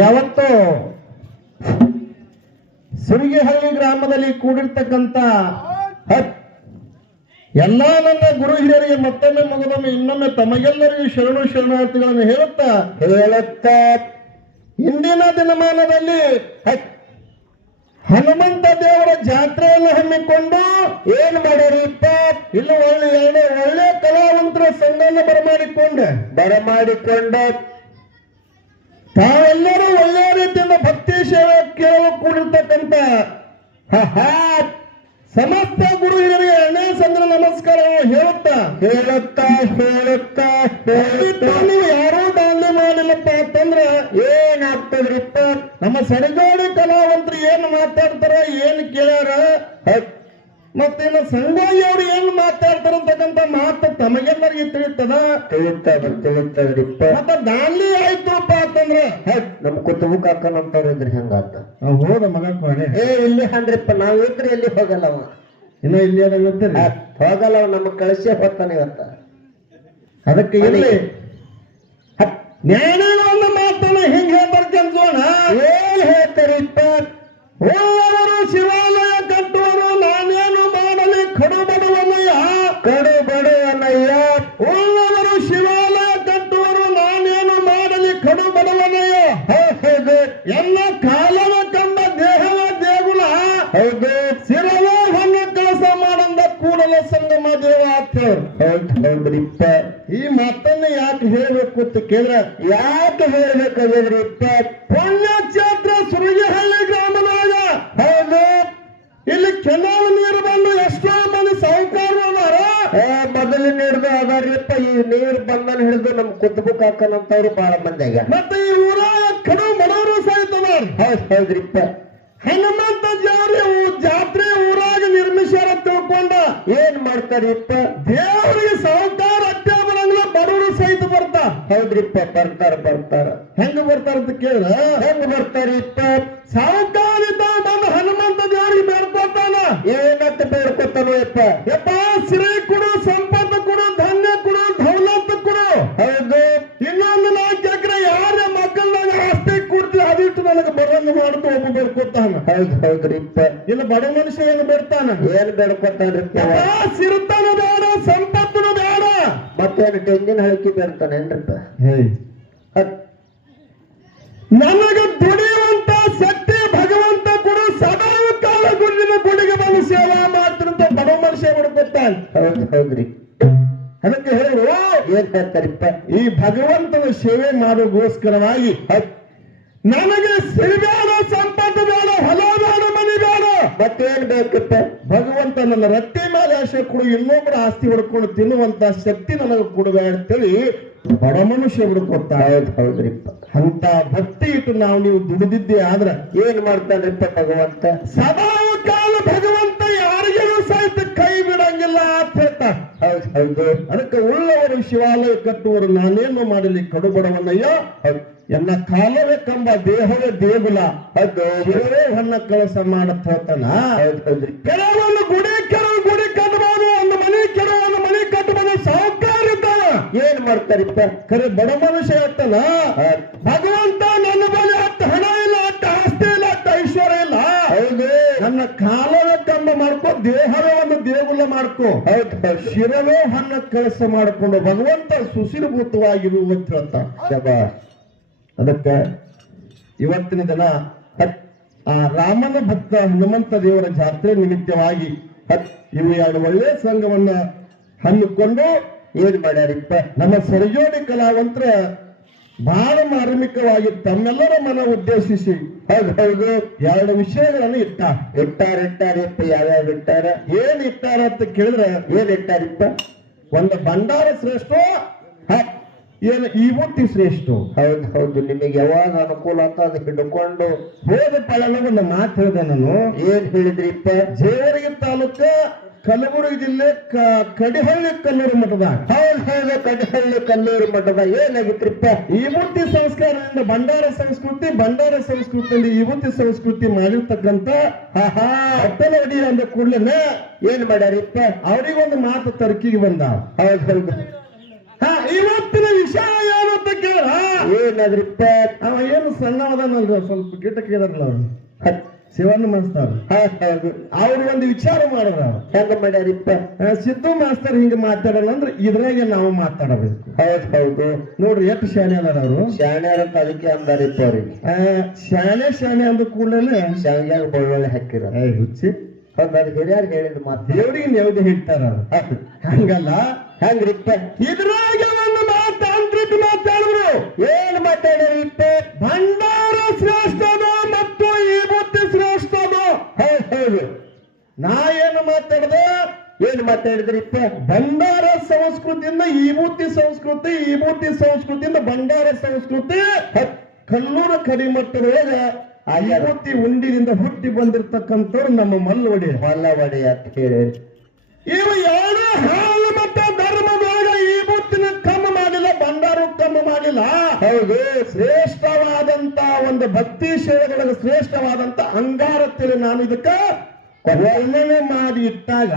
ಯಾವತ್ತೋ ಸುರಗಿಹಳ್ಳಿ ಗ್ರಾಮದಲ್ಲಿ ಕೂಡಿರ್ತಕ್ಕಂಥ ಎಲ್ಲಾ ನನ್ನ ಗುರು ಹಿರಿಯರಿಗೆ ಮತ್ತೊಮ್ಮೆ ಮಗದೊಮ್ಮೆ ಇನ್ನೊಮ್ಮೆ ತಮಗೆಲ್ಲರಿಗೂ ಶರಣಾರ್ಥಿಗಳನ್ನು ಹೇಳುತ್ತಾ ಇಂದಿನ ದಿನಮಾನದಲ್ಲಿ ಹನುಮಂತ ದೇವರ ಜಾತ್ರೆಯನ್ನು ಹಮ್ಮಿಕೊಂಡು ಏನ್ ಮಾಡ್ಯಾರಿಪ್ಪ, ಇಲ್ಲಿ ಒಳ್ಳೆ ಕಲಾವಂತರ ಸಂಘನ ಬರಮಾಡಿಕೊಂಡ ತಾವೆಲ್ಲರೂ ಒಳ್ಳೆಯ ರೀತಿಯಿಂದ ಭಕ್ತಿ ಸೇವೆ ಕೇಳಲು ಕೂಡಿರ್ತಕ್ಕಂಥ ಸಮಸ್ತ ಗುರು ಹಿರಿಯರಿಗೆ ಎಣ್ಣೆ ಸಂದ್ರ ನಮಸ್ಕಾರ ಹೇಳುತ್ತಾ ನೀವು ಯಾರೂ ದಾಂಧಲೆ ಮಾಡಿಲ್ಲಪ್ಪ ಅಂತಂದ್ರೆ ಏನಾಗ್ತದ್ರಿಪ್ಪ, ನಮ್ಮ ಸರಿಗೋಡಿ ಕಲಾವಂತರು ಏನ್ ಮಾತಾಡ್ತಾರ ಏನ್ ಕೇಳ್ಯಾರ ಮತ್ತೇನು ಸಂಗೋಯಿ ಅವ್ರು ಏನ್ ಮಾತಾಡ್ತಾರ ಅಂತಕ್ಕಂಥ ಮಾತು ತಮಗೆಲ್ಲರಿಗೆ ತಿಳಿತದ್ರಿಪ್ಪ. ಮತ್ತ ದಾಂಧಲೆ ಆಯ್ತುಪ್ಪ ಅಂತಂದ್ರೆ ನಮ್ ಕುಟುಂಬ ಕಾಕನಂತವ್ರಿದ್ರಿ ಹಂಗಾತ ಹೋದ ಮಗ ಇಲ್ಲಿ ಹಂದ್ರಿಪ್ಪ, ನಾವ್ ಇದ್ರೆ ಎಲ್ಲಿ ಹೋಗಲ್ಲವ, ಇನ್ನ ಇಲ್ಲಿ ಹೋಗಲ್ಲ, ನಮ್ಮ ಕಳಿಸಿ ಹೋಗ್ತಾನೆ ಇವತ್ತ. ಅದಕ್ಕೆ ಇಲ್ಲಿ ಜ್ಞಾನವನ್ನು ಮಾತನ್ನ ಹಿಂಗ್ ಹೇಳ್ತಾರೆ ಕೆಲ್ಸೋಣ. ಏನ್ ಹೇಳ್ತಾರಿಪ್ಪ, ಹೋದವರು ಶಿವಾಲಯ ಕಟ್ಟುವರು ನಾನೇನು ಮಾಡಲಿ ಕಡು ಬಡವನಯ್ಯ. ಹೋದವರು ಶಿವಾಲಯ ಕಟ್ಟುವರು ನಾನೇನು ಮಾಡಲಿ ಕಡು ಬಡವನಯ್ಯ. ಎಲ್ಲ ಕಾಲವ ಕಂಬ ದೇಹವ ದೇಗುಲ ಶಿರವ ಹೊನ್ನ ಕೆಲಸ ಮಾಡಂದ ಕೂಡಲ ಸಂಗಮ ದೇವ ಅಂತ ಹೌದ್ರಿಪ್ಪ. ಈ ಮಾತನ್ನ ಯಾಕೆ ಹೇಳ್ಬೇಕು ಅಂತ ಕೇಳಿದ್ರೆ ಯಾಕೆ ಹೇಳ್ಬೇಕಾಗಿದ್ರಿಪ್ಪ, ಪುಣ್ಯಕ್ಷೇತ್ರ ಸುರಗಿಹಳ್ಳಿ ಗ್ರಾಮದಾಗ ಇಲ್ಲಿ ಕೆನಾಲ್ ನೀರು ಬಂದು ಎಷ್ಟೋ ಮಂದಿ ಸಾಹುಕಾರರು ಅದಾರ. ಮೊದಲಿನ ಹಿಡಿದು ಅದಾರಿಪ್ಪ, ಈ ನೀರು ಬಂದನ್ ಹಿಡಿದು ನಮ್ ಕುಟುಂಬ ಕಾಕನಂತವ್ರು ಬಹಳ ಮಂದಿ ಆಗ್ಯಾರ. ಮತ್ತೆ ಈ ಊರಾಗ ಕಡು ಬಡವರು ಸಹಿತ ಹೌದ್ರಿಪ್ಪ. ಹನುಮಂತ ಜಾತ್ರೆ ಊರಾಗ ನಿರ್ಮಿಸ್ಯಾರ ತಿಳ್ಕೊಂಡ ಏನ್ ಮಾಡ್ತಾರಿಪ್ಪ, ದೇವರಿಗೆ ಸಾಹುಕಾರ ಅಡ್ಡ ಬರಂಗಿಲ್ಲ, ಬಡವರು ಸಹಿತ ಬರ್ತಾರ. ಹೌದ್ರಿಪ್ಪ, ಬರ್ತಾರ. ಹೆಂಗ ಬರ್ತಾರ ಅಂತ ಕೇಳಿದ್ರ ಹೆಂಗ್ ಬರ್ತಾರಿಪ್ಪ, ಸಾಹುಕಾರಿದ್ದ ಬಂದು ಹನುಮಂತ ದೇವರಿಗೆ ಬೇಡ್ಕೊತಾನ. ಏನಂತ ಬೇಡ್ಕೊತಾನೋ ಯಪ್ಪ ಶ್ರೀ ಕೊಡು, ಸಂಪತ್ತು ಕೊಡು, ಧಾನ್ಯ ಕೊಡು, ದೌಲತ್ ಕೊಡು. ಹೌದು, ಇನ್ನೊಂದು 4 ಎಕರೆ ಯಾರ ಮಕ್ಕಳಾಗ ಆಸ್ತಿ ಕೊಡ್ತೀವಿ ಅದಿಟ್ಟು ನನಗೆ ಬರಂಗ ಮಾಡ್ತು ಒಬ್ಬ ಬೇಡ್ಕೊತಾನ. ಹೌದ್ರಿಪ್ಪ. ಇಲ್ಲ ಬಡ ಮನುಷ್ಯ ಏನು ಬೇಡ್ತಾನ, ಏನ್ ಬೇಡ್ಕೊತಾನ್ರಿಪ್ಪ, ಸಿರುತ್ತಾನು ಬೇಡ, ಸಂಪತ್ತನು ಬೇಡ, ಮತ್ತೇನು ತೆಂಗಿನ ಹಳಕಿ ಬೇಡ್ತಾನೇನ್ರಿಪ್ಪ. ನನಗೆ ದುಡಿಯುವಂತ ಶಕ್ತಿ ಭಗವಂತ ಕೊಡು, ಸದಾ ಕಾಲ ಗುರುವಿನ ಗುಡಿಗೆ ಬಂದು ಸೇವಾ ಮಾಡ್ತಿರಂತ ಬಡ ಮನುಷ್ಯ ಬೇಡ್ಕೊತಾನೆ. ಹೌದ್ರಿ. ಅದಕ್ಕೆ ಹೇಳು ಏನ್ ಹೇಳ್ತಾರಿಪ್ಪ, ಈ ಭಗವಂತನ ಸೇವೆ ಮಾಡೋಗೋಸ್ಕರವಾಗಿ ನನಗೆ ಸಿರಿ ಬೇಡ, ಸಂಪತ್ತು ಬೇಡ, ಹೊಲ ಬೇಡ, ಮನಿ ಬೇಡ, ಮತ್ತೇನ್ ಬೇಕಪ್ಪ, ಭಗವಂತ ನನ್ನ ರಟ್ಟಿ ಮೇಲೆ ಆಸೆ ಕೊಡು, ಇನ್ನೊಬ್ಬರ ಆಸ್ತಿ ಹೊಡ್ಕೊಂಡು ತಿನ್ನುವಂತ ಶಕ್ತಿ ನನಗೆ ಕೊಡಬೇಡ ಅಂತೇಳಿ ಬಡ ಮನುಷ್ಯ ಬಿಡ್ಕೊತಾನೆ. ಹೌದ್ರಿಪ್ಪ. ಅಂತ ಭಕ್ತಿ ಇಟ್ಟು ನೀವು ದುಡಿದಿದ್ದೆ ಆದ್ರ ಏನ್ ಮಾಡ್ತಾನ್ರಿಪ್ಪ ಭಗವಂತ, ಸದಾ ಕಾಲ ಭಗವಂತ ಯಾರಿಗೂ ಸಹಿತ ಕೈ ಬಿಡಂಗಿಲ್ಲ ಅಂತ ಹೇಳ್ತಾನೆ. ಹೌದು. ಅದಕ್ಕೆ ಉಳ್ಳವರು ಶಿವಾಲಯ ಕಟ್ಟುವರು ನಾನೇನು ಮಾಡಲಿ ಕಡು ಬಡವನಯ್ಯ. ಎನ್ನ ಕಾಲವೇ ಕಂಬ ದೇಹವೇ ದೇಗುಲ, ಅದು ಶಿವವೇ ಹೊನ್ನ ಕೆಲಸ ಮಾಡತ್ ಹೇಳ್ತಾನ. ಹೌದ್ರಿ. ಕೆಲವೊಂದು ಗುಡಿ ಕಟ್ಟಬಹುದು, ಒಂದು ಮನೆ ಕೆಲವೊಂದು ಮನೆ ಕಟ್ಟಬಹುದು, ಸಾಹುಕಾರ ಇದ್ದಾನ. ಏನ್ ಮಾಡ್ತಾರಿಪ್ಪ, ಖರೆ ಬಡ ಮನುಷ್ಯ ಹೇಳ್ತಾನ ಭಗವಂತ ನನ್ನ ಬಳಿ ಅಷ್ಟು ಹಣ ಇಲ್ಲ, ಅಷ್ಟು ಆಸ್ತಿ ಇಲ್ಲ, ಅಷ್ಟು ಐಶ್ವರ್ಯ ಇಲ್ಲ. ಹೌದು, ನನ್ನ ಕಾಲವೇ ಕಂಬ ಮಾಡ್ಕೋ, ದೇಹವೇ ಒಂದು ದೇಗುಲ ಮಾಡ್ಕೋ, ಶಿರವೇ ಹನ್ನ ಕೆಲಸ ಮಾಡಿಕೊಂಡು ಭಗವಂತ ಸುಶೀಲಭೂತವಾಗಿರುವಂತ ಹೇಳ್ತಾನ. ಅದಕ್ಕೆ ಇವತ್ತಿನ ದಿನ ಆ ರಾಮನ ಭಕ್ತ ಹನುಮಂತ ದೇವರ ಜಾತ್ರೆ ನಿಮಿತ್ತವಾಗಿ ಇವು 2 ಒಳ್ಳೆ ಸಂಘವನ್ನ ಹಮ್ಮಿಕೊಂಡು ಏನ್ ಮಾಡ್ಯಾರಿಪ್ಪ, ನಮ್ಮ ಸರಿಜೋಡಿ ಕಲಾವಂತರ ಬಹಳ ಮಾರ್ಮಿಕವಾಗಿ ತಮ್ಮೆಲ್ಲರ ಮನ ಉದ್ದೇಶಿಸಿ ಹೌದು 2 ವಿಷಯಗಳನ್ನು ಇಟ್ಟಾರಿಪ್ಪ. ಯಾವ್ಯಾವ ಇಟ್ಟಾರ, ಏನ್ ಇಟ್ಟಾರ ಅಂತ ಕೇಳಿದ್ರೆ ಏನ್ ಇಟ್ಟಾರಿಪ್ಪ, ಒಂದು ಭಂಡಾರ ಶ್ರೇಷ್ಠ, ಏನು ಈ ಬುಟ್ಟಿ ಶ್ರೇಷ್ಠ. ಹೌದು. ನಿಮಗೆ ಯಾವಾಗ ಅನುಕೂಲ ಅಂತ ಅದು ಹಿಡ್ಕೊಂಡು ಹೋದ ಪಳನ ಒಂದು ಮಾತು ಹೇಳಿದೆ ನಾನು. ಏನ್ ಹೇಳಿದ್ರಿಪ್ಪ, ಜೇವರ್ಗಿ ತಾಲೂಕ ಕಲಬುರಗಿ ಜಿಲ್ಲೆ ಕಡಿಹಳ್ಳಿ ಕಲ್ಲೂರು ಮಠದಾಗ. ಕಡಿಹಳ್ಳಿ ಕಲ್ಲೂರು ಮಠದಾಗ ಏನಾಗಿತ್ರಿಪ್ಪ, ಈ ಬುಟ್ಟಿ ಸಂಸ್ಕಾರದಿಂದ ಭಂಡಾರ ಸಂಸ್ಕೃತಿಯಲ್ಲಿ ಈ ಬುಟ್ಟಿ ಸಂಸ್ಕೃತಿ ಮಾಡಿರ್ತಕ್ಕಂಥ ಅಟ್ಟಲಡಿ ಅಂದ ಕೂಡಲೇ ಏನ್ ಮಾಡ್ಯಾರಿಪ್ಪ, ಅವರಿಗೊಂದು ಮಾತು ತರ್ಕಿಗೆ ಬಂದ. ಹೌದು. ಇವತ್ತಿನ ವಿಷಯ ಏನು ಅಂತ ಕೇಳ್ಯಾರ ಏನದ್ರಿಪ್ಪ ಅವ ಏನು ಸಣ್ಣವದನಲ್ರ ಸ್ವಲ್ಪ ಗಿಟಕ್ ಇದಾರಲ್ಲ ಅವ್ರು ಶಿವಣ್ಣ ಮಾಸ್ತರ್ ಹೌದು ಅವ್ರು ಒಂದು ವಿಚಾರ ಮಾಡಿದ್ರ ಹೆಂಗ ಮಾಡ್ಯಾರಿಪ್ಪ ಸಿದ್ದು ಮಾಸ್ತರ್ ಹಿಂಗ ಮಾತಾಡೋಣ ಅಂದ್ರೆ ಇದ್ರಾಗೆ ನಾವು ಮಾತಾಡಬೇಕು ಹೌದು ನೋಡ್ರಿ ಎಷ್ಟು ಶಾಣೆ ಅದಾರ ಅವರು ಶಾಣ್ಯಾರ ಅಂತ ಅದಕ್ಕೆ ಅಂದಾರಿಪ್ಪ ಅವ್ರಿಗೆ ಶಾಣೆ ಅಂದ ಕೂಡಲೇ ಶಾವ್ಯಾಗ ಬೆಳ್ಳುಳ್ಳಿ ಹಾಕಿರ ಹುಚ್ಚಿ ಹೌದು ಅದು ಹಿರಿಯರ್ ಹೇಳಿದ ಮಾತು ದೇವ್ರಿಗೆ ನೆವದಿ ಹಿಡ್ತಾರ ಹಂಗಲ್ಲ ಹೆಂಗ್ರಿಪ್ಪ ಇದ್ರಾಗೆ ಒಂದು ಮಾತು ತಾಂತ್ರಿಕ ಮಾತಾಡಿದ್ರು ಏನ್ ಮಾತಾಡ್ಯಾರಿಪ್ಪ ಭಂಡಾರ ಶ್ರೇಷ್ಠದ ಮತ್ತು ಈ ಬುದ್ಧಿ ಶ್ರೇಷ್ಠದ ಹೌದು ನಾ ಏನು ಮಾತಾಡ್ದೆ ಏನ್ ಮಾತಾಡಿದ್ರಿಪ್ಪ ಭಂಡಾರ ಸಂಸ್ಕೃತಿಯಿಂದ ವಿಭೂತಿ ಸಂಸ್ಕೃತಿ ವಿಭೂತಿ ಸಂಸ್ಕೃತಿಯಿಂದ ಭಂಡಾರ ಸಂಸ್ಕೃತಿ ಕಲ್ಲೂರು ಕಡಿಮಟ್ಟದೊಳಗ ಆ ವಿಭೂತಿ ಉಂಡಿನಿಂದ ಹುಟ್ಟಿ ಬಂದಿರ್ತಕ್ಕಂಥವ್ರು ನಮ್ಮ ಮಲ್ಲವಡಿ ಮಲ್ಲವಡಿ ಅಂತ ಹೇಳಿ ಇವು ಎರಡು ಹಾಲು ಮತ್ತೆ ಧರ್ಮದೊಳಗ ವಿಭೂತಿನ ಕಮ್ಮಿ ಮಾಡಿಲ್ಲ ಭಂಡಾರ ಕಮ್ಮಿ ಮಾಡಿಲ್ಲ ಹೌದು ಶ್ರೇಷ್ಠವಾದಂತ ಒಂದು ಭಕ್ತಿ ಸೇವೆಗಳಿಗೆ ಶ್ರೇಷ್ಠವಾದಂತ ಅಂಗಾರತ್ತೇಳಿ ನಾನು ಇದಕ್ಕ ವರ್ಣನೆ ಮಾಡಿ ಇಟ್ಟಾಗ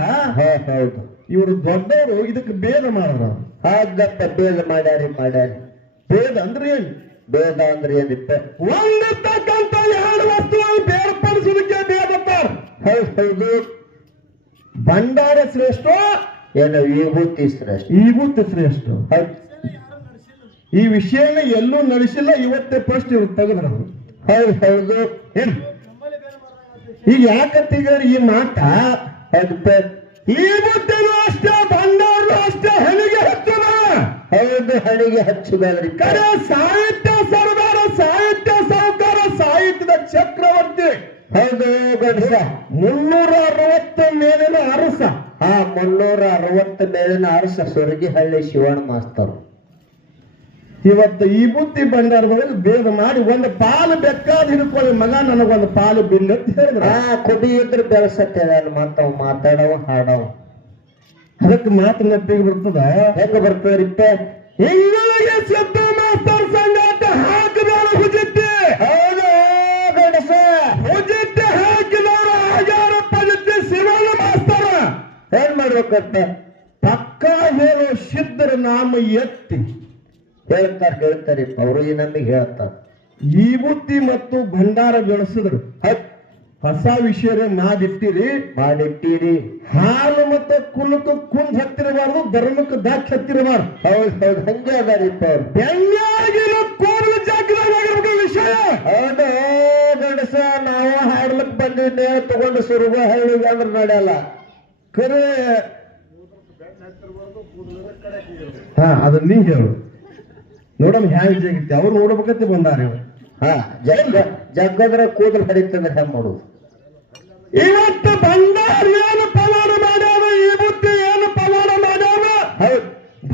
ಹೌದು ಇವರು ದೊಡ್ಡವರು ಇದಕ್ಕೆ ಭೇದ ಮಾಡಿದ್ರು ಹಾಗಪ್ಪ ಭೇದ ಮಾಡ್ಯಾರಿ ಭೇದ ಅಂದ್ರೆ ಏನು ಭೇದ ಅಂದ್ರೆ ಏನಿಪ್ಪ ಒಂದಿರ್ತಕ್ಕಂಥ ಎರಡು ವಸ್ತುವನ್ನು ಬೇರ್ಪಡಿಸೋದಕ್ಕೆ ಭೇದ ಹೌದು ಭಂಡಾರ ಶ್ರೇಷ್ಠ ಏನು ವಿಭೂತಿ ಶ್ರೇಷ್ಠ ವಿಭೂತಿ ಶ್ರೇಷ್ಠ ಈ ವಿಷಯನ ಎಲ್ಲೂ ನಡೆಸಿಲ್ಲ ಇವತ್ತೇ ಫಸ್ಟ್ ಇವ್ರು ತೆಗೆದ್ರು ಹೌದು ಏನ್ ಈಗ ಯಾಕತ್ತೀಗ ಈ ಮಾತ ವಿಭೂತಿನೂ ಅಷ್ಟೇ ಭಂಡಾರನು ಅಷ್ಟೇ ಹಣಿಗೆ ಹಚ್ಚದ ಹೌದು ಹಣಿಗೆ ಹಚ್ಚುದಲ್ರಿ ಕರೆ ಸಾಹಿತ್ಯ ಸರ್ದಾರ ಸಾಹಿತ್ಯ ಸಾಹುಕಾರ ಸಾಹಿತ್ಯದ ಚಕ್ರವರ್ತಿ ಹೌದು ಗಣಸ 360 ಮೇಲಿನ ಅರಸ 360 ಮೇಲಿನ ಅರಸ ಸುರಗಿಹಳ್ಳಿ ಶಿವಣ್ಣ ಮಾಸ್ತರ್ ಇವತ್ತು ಈ ಬುದ್ಧಿ ಭಂಡಾರದೊಳಗೆ ಭೇದ ಮಾಡಿ ಒಂದು ಪಾಲು ಬೇಕಾದ ಹಿಡ್ಕೊಳ್ಳಿ ಮಗ ನನಗೊಂದು ಪಾಲು ಬಿಲ್ ಅಂತ ಹೇಳಿದ್ರ ಕುಡಿ ಇದ್ರೆ ಬೆಳೆಸತ್ತೇಳ ಮಾತಾವ ಮಾತಾಡವ ಹಾಡವ ಅದಕ್ಕೆ ಮಾತು ನೆಟ್ಟಿಗೆ ಬರ್ತದ ಹೆಂಗ ಬರ್ತದ್ರಿಪ್ಪ ಹಿಂಗಳಿಗೆ ಸಿದ್ದು ಮಾಸ್ತರ್ ಸಂಗಾಟ ಹಾಕಿದವರ ಹುಜಿತ್ತಿ ಹೌದು ಗಣಸ ಹುಜಿತ್ತಿ ಹಾಕಿದವರು ಆಚಾರ ಪದ್ಧತಿ ಶಿವಣ್ಣ ಮಾಸ್ತರ ಏನ್ ಮಾಡ್ಬೇಕಂತ ಪಕ್ಕ ಹೇಳೋ ಸಿದ್ಧರ ನಾಮ ಎತ್ತಿ ಹೇಳ್ತಾರಿಪ್ಪ ಅವರು ಈ ನಮಗೆ ಹೇಳ್ತಾರ ಈ ಬುದ್ಧಿ ಮತ್ತು ಭಂಡಾರ ಬೆಳೆಸಿದ್ರು ಹೊಸ ವಿಷಯ ಮಾಡಿಟ್ಟಿರಿ ಹಾಲು ಮತ್ತೆ ಕುಲಕ್ಕೆ ಕುಂದ್ ಹತ್ತಿರಬಾರ್ದು ಧರ್ಮಕ್ಕೆ ದಾಖ್ ಹತ್ತಿರಬಾರ್ದು ಹೌದು ಹಂಗೆ ಅದಾರಿಪ್ಪ ಅವ್ರು ಬೆಂಗಾಗಿನ ಕೋರ್ಲ ಜಾಗದಾಗಿರ್ಬೇಕು ವಿಷಯ ಹೌದು ಗಣಸ ನಾವು ಹಾಡ್ಲಕ್ ಬಂದಿದ್ದೆ ತಗೊಂಡು ಸುರುಬ ಹೇಳಿಗೆ ಅಂದ್ರೆ ನಡೆಯಲ್ಲ ಖರೆ ಅದನ್ನ ನೀ ಹೇಳು ನೋಡಮ್ ಹ್ಯಾಂಗ್ ಜಾಗಿತ್ತೆ ಅವ್ರು ನೋಡ್ಬೇಕಂತ ಬಂದಾರ ಜಗ್ಗದ್ರ ಕೂದಲು ಹರಿತಂದ್ರೆ ಹೆಂಗ್ ಮಾಡುದು ಇವತ್ತು ಭಂಡಾರ ಏನು ಪವಾಡ ಮಾಡ್ಯಾವ ಈ ಬುದ್ಧಿ ಏನು ಪವಾಡ ಮಾಡ್ಯಾವ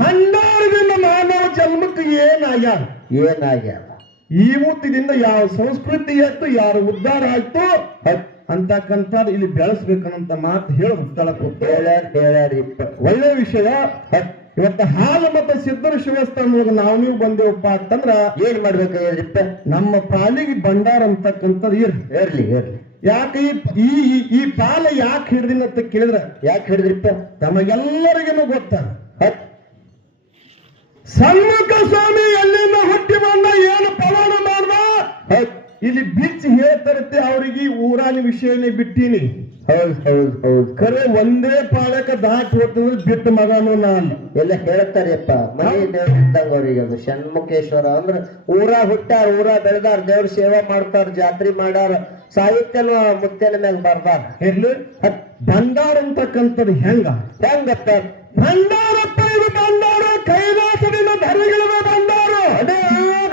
ಭಂಡಾರದಿಂದ ಮಾನವ ಜನ್ಮಕ್ಕೆ ಏನಾಗ್ಯಾವ ಈ ಬುದ್ಧಿದಿಂದ ಯಾವ ಸಂಸ್ಕೃತಿ ಆಯ್ತು ಯಾರು ಉದ್ಧಾರ ಆಯ್ತು ಅಂತಕ್ಕಂಥದ್ದು ಇಲ್ಲಿ ಬೆಳೆಸ್ಬೇಕನ್ನಂತ ಮಾತು ಹೇಳ್ಯಾರಿಪ್ಪ ಒಳ್ಳೆ ವಿಷಯ ಇವತ್ತು ಹಾಲು ಮತ್ತೆ ಸಿದ್ಧರ ಶಿವಸ್ಥಾನದೊಳಗೆ ನಾವು ನೀವು ಬಂದೇವಪ್ಪ ಅಂತಂದ್ರ ಏನ್ ಮಾಡ್ಬೇಕಾಗಿದ್ರಿಪ್ಪ ನಮ್ಮ ಪಾಲಿಗೆ ಭಂಡಾರ ಅಂತಕ್ಕಂಥದ್ದು ಇರ್ಲಿ ಯಾಕೆ ಈ ಪಾಲ ಯಾಕೆ ಹಿಡ್ದಿನ ಅಂತ ಕೇಳಿದ್ರ ಯಾಕೆ ಹಿಡಿದ್ರಿಪ್ಪ ತಮಗೆಲ್ಲರಿಗೂ ಗೊತ್ತ ಸನ್ಮುಖ ಸ್ವಾಮಿ ಎಲ್ಲಿಂದ ಹುಟ್ಟಿ ಬಂದ ಏನು ಪವಾಡ ಮಾಡ್ದ ಇಲ್ಲಿ ಬಿಚ್ಚಿ ಹೇಳ್ತಾರತ್ತೆ ಅವ್ರಿಗೆ ಊರಾನಿ ವಿಷಯನೇ ಬಿಟ್ಟೀನಿ ಹೌದು ಖರೆ ಒಂದೇ ಪಾಳಕ ದಾಟಿ ಹೋಗ್ತಂದ್ರೆ ಬಿಟ್ಟು ಮಗನು ನಾನು ಎಲ್ಲ ಹೇಳ್ತಾರಪ್ಪ ಮನೆ ದೇವ್ರ ಇದ್ದಂಗ ಅವ್ರಿಗೆ ಅದು ಷಣ್ಮುಖೇಶ್ವರ ಅಂದ್ರ ಊರ ಹುಟ್ಟಾರ ಊರ ಬೆಳೆದಾರ ದೇವ್ರ ಸೇವಾ ಮಾಡ್ತಾರ ಜಾತ್ರೆ ಮಾಡ್ಯಾರ ಸಾಹಿತ್ಯನ ಮುತ್ತೇನ ಮ್ಯಾಗ ಬರ್ದಾರ ಎಲ್ಲಿ ಭಂಡಾರ ಅಂತಕ್ಕಂಥದ್ದು ಹೆಂಗಪ್ಪ ಭಂಡಾರಪ್ಪ ಇದು ಭಂಡಾರ ಕೈಲಾಸದಿಂದ ಧರಿಗಿಳಿದ ಭಂಡಾರ ಅದೇ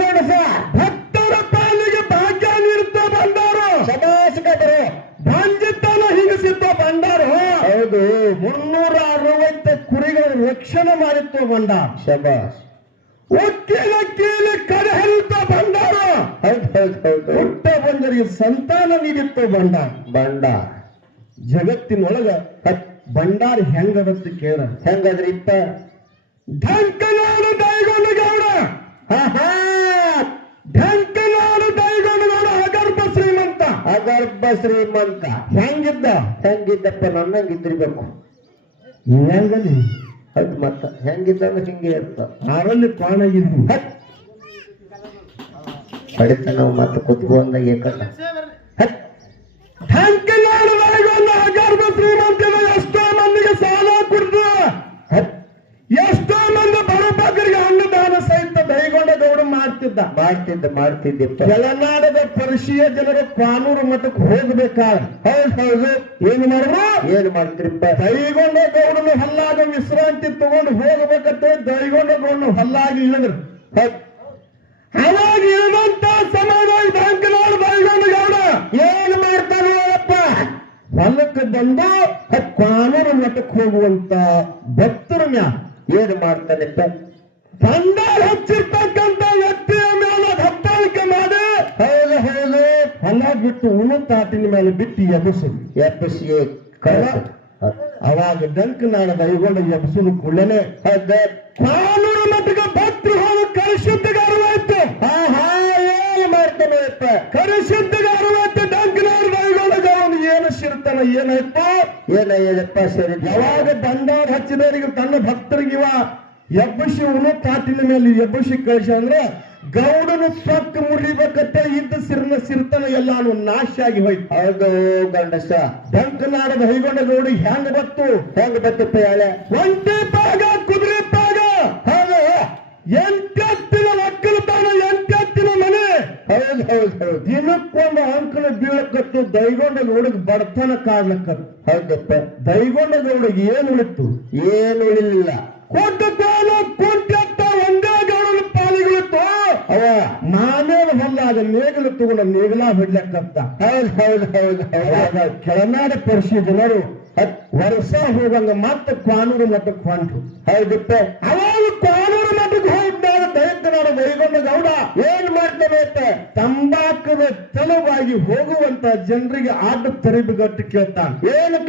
ಗಣಸ ಭಕ್ತರ ಪಾಲಿಗೆ ಭಾಗ್ಯ ನೀಡುತ್ತ ಭಂಡಾರ ಸದಾಸಿಕರು ಭಾಂಜಿತ್ತನ ಹಿಂಗಸಿದ್ದ ಭಂಡಾರ ಹೌದು 360 ಕುರಿಗಳ ರಕ್ಷಣೆ ಮಾಡಿತ್ತು ಭಂಡಾರ ಶಬಾಸ್ ಒಕ್ಕಿನ ಕೀಲಿ ಕಡೆ ಹರಿತ ಭಂಡಾರ ಹೌದು ಹುಟ್ಟ ಬಂದರಿಗೆ ಸಂತಾನ ನೀಡಿತ್ತು ಬಂಡ ಜಗತ್ತಿನೊಳಗ ಭಂಡಾರ ಹೆಂಗದತ್ತ ಕೇಳ ಹೆಂಗದ್ರಿಪ್ಪ ಢಂಕನಾಡು ದೈಗೊಂಡು ಗೌಡ ಢಂಕನಾಡು ದೈಗೊಂಡು ಗೌಡ ಅಗರ್ಭ ಶ್ರೀಮಂತ ಹೆಂಗಿದ್ದಪ್ಪ ನನ್ನಂಗಿದ್ದಿರ್ಬೇಕು ಹೆಂಗದಿ ಅದ್ ಮತ್ತ ಹೆಂಗಿದ್ದಂದ್ರೆ ಹಿಂಗೆ ಇರ್ತ ಆರಲ್ಲಿ ಕಾಣಾಗಿದ್ವಿ ಹೊಡಿತಾನ ಮತ್ತೆ ಕುತ್ಕೊಂಡ ಏಕಲ್ಲ ಢಂಕನಾಡದೊಳಗೊಂದು ಅಗರ್ಭ ಶ್ರೀಮಂತಿನ ಎಷ್ಟೋ ಮಂದಿಗೆ ಸಾಲ ಕುಡಿದು ಎಷ್ಟೋ ಮಂದಿ ಬಡಬಗ್ಗರಿಗೆ ಅನ್ನದಾನ ಸಹಿತ ದೈಗೊಂಡ ಗೌಡ ಮಾಡ್ತಿದ್ದಪ್ಪ ಕೆಳನಾಡದ ಪರಿಶೀಯ ಜನರು ಕಾನೂರು ಮಠಕ್ಕೆ ಹೋಗ್ಬೇಕಾದ್ರೆ ಹೌದು ಏನ್ ಮಾಡ್ತಿರಪ್ಪ ದೈಗೊಂಡ ಗೌಡನು ಹಲ್ಲಾಗ ವಿಶ್ರಾಂತಿ ತಗೊಂಡು ಹೋಗ್ಬೇಕಂತ ದೈಗೊಂಡ ಗೌಡನು ಹಲ್ಲಾಗಿ ಇಳಿದ್ರು ಅವಾಗ ಇಳಿದಂತ ಸಮಯದಾಗ ಢಂಕನಾಡ ದೈಗೊಂಡ ಗೌಡ ಏನ್ ಮಾಡ್ತಾನಪ್ಪ ಹೊಲಕ್ಕೆ ಬಂದು ಕಾನೂರು ಮಠಕ್ಕೆ ಹೋಗುವಂತ ಭಕ್ತರ ಮ್ಯಾಲ ಏನ್ ಮಾಡ್ತಾನಪ್ಪ ಬಂಡಾರ ಹಚ್ಚಿರ್ತಕ್ಕಂಥ ವ್ಯಕ್ತಿಯ ಮೇಲೆ ದಬ್ಬಾಳಿಕೆ ಮಾಡಿ ಹೌದು ಹೊಲ ಬಿಟ್ಟು ಉಣ್ಣು ತಾಟಿನ ಮೇಲೆ ಬಿಟ್ಟು ಎಬ್ಬಿಸಿ ಅವಾಗ ಢಂಕನಾಡ ದೈಗೊಂಡ ಎಬ್ಸುದು ಕೂಡಲೇ ಕಾನೂರು ಮಠಕ್ಕೆ ಭಕ್ತರು ಹೋಗಿ ಕರಿಶುದ್ಧಿಗೆ ಅರಿವಾಯ್ತು ಏನ್ ಮಾಡ್ತಾನಪ್ಪ ಕರಿಶುದ್ಧಿಗೆ ಅರಿವಾಯ್ತು ಢಂಕನಾಡ ದೈಗೊಂಡ ಅವನು ಏನು ಶಿರ್ತನ ಏನಾಯ್ತು ಏನಪ್ಪ ಸರಿ ಯಾವಾಗ ಬಂಡಾರ ಹಚ್ಚಿದವರಿಗೆ ತನ್ನ ಭಕ್ತರಿಗೆ ಇವ ಎಬ್ಬಸಿ ಉಣ್ಣು ತಾಟಿನ ಮೇಲೆ ಎಬ್ಬಸಿ ಕಳಿಸ ಅಂದ್ರೆ ಗೌಡನು ಸ್ವಕ್ ಮುರಿಬೇಕಂತ ಇದ್ದ ಸಿರ್ತನ ಎಲ್ಲಾನು ನಾಶ ಆಗಿ ಹೋಯ್ತು ಹೌದು ಗಂಡಸ ಢಂಕನಾಡದ ಹೈಗೊಂಡ ಗೌಡಿಗೆ ಹೆಂಗ್ ಬತ್ತಪ್ಪ ಹೇಳ ಒಂಟಿ ಪಾಗ ಕುದುರೆ ಪಾಗ ಹೌದು ಎಂಟೆತ್ತಿನ ಒಕ್ಕಲತನ ಎಂಟೆತ್ತಿನ ಮನೆ ಹೌದು ದಿನಕ್ಕೊಂದು ಅಂಕಣ ಬೀಳಕತ್ತು ದೈಗೊಂಡ ಗೌಡಿಗೆ ಬಡತನ ಕಾಡ್ಲಕ್ಕತ್ತು ಹೌದಪ್ಪ ದೈಗೊಂಡ ಗೌಡಿಗೆ ಏನು ಉಳಿತು ಏನು ಉಳಿಲಿಲ್ಲ ಕೊಟ್ಟು ಕುಂಟೆತ್ತ ಒಂದೇ ಗೌಡನ ಪಾಲಿಗಳಿತ್ತು ಅವ ನಾನೇನು ಹೊಲ್ಲಾಗ ನೇಗಲು ತಗೊಂಡ ನೇಗಲ ಬಿಡ್ಲಕ್ಕಂತ ಹೌದು ಕೆಳನಾಡ ಪರಿಶೀಯ ಜನರು ವರ್ಷ ಹೋಗಂಗ ಮತ್ತೆ ಕಾನೂರು ಮಠಕ್ಕೆ ಹೊಂಟ್ರು ಹೌದಪ್ಪ ಅವಾಗ ಕಾನೂರು ಮಠಕ್ಕೆ ಹೋಗಿದ್ದಾಗ ಢಂಕನಾಡ ದೈಗೊಂಡ ಗೌಡ ಏನ್ ಮಾಡ್ತಾನೆ ತಂಬಾಕದ ತೆಲುವಾಗಿ ಹೋಗುವಂತ ಜನರಿಗೆ ಆಟ ತೆರಿಬಿಗಟ್ಟು ಕೇಳ್ತಾನೆ ಏನು